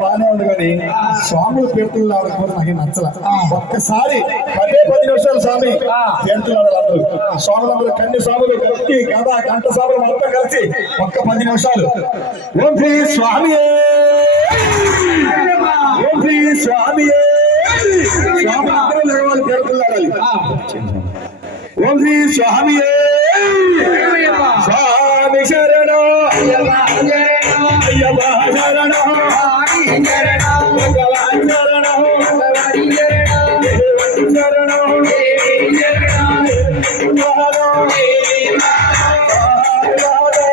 బాగానే ఉంది కానీ స్వాములు పేర్కొన్నారు నాకు నచ్చల. ఒక్కసారి 10 నిమిషాలు స్వామి పేర్కొన్నారు అందరూ స్వాములందరూ కన్య స్వాములు కలిసి గదా కంఠ స్వాములు మొత్తం కలిసి ఒక్క 10 నిమిషాలు. ఓం శ్రీ స్వామి ఓం శ్రీ స్వామి స్వామి అందరూ లేవాలి పేర్కొన్నారు. ఓం శ్రీ స్వామి స్వామి శరణం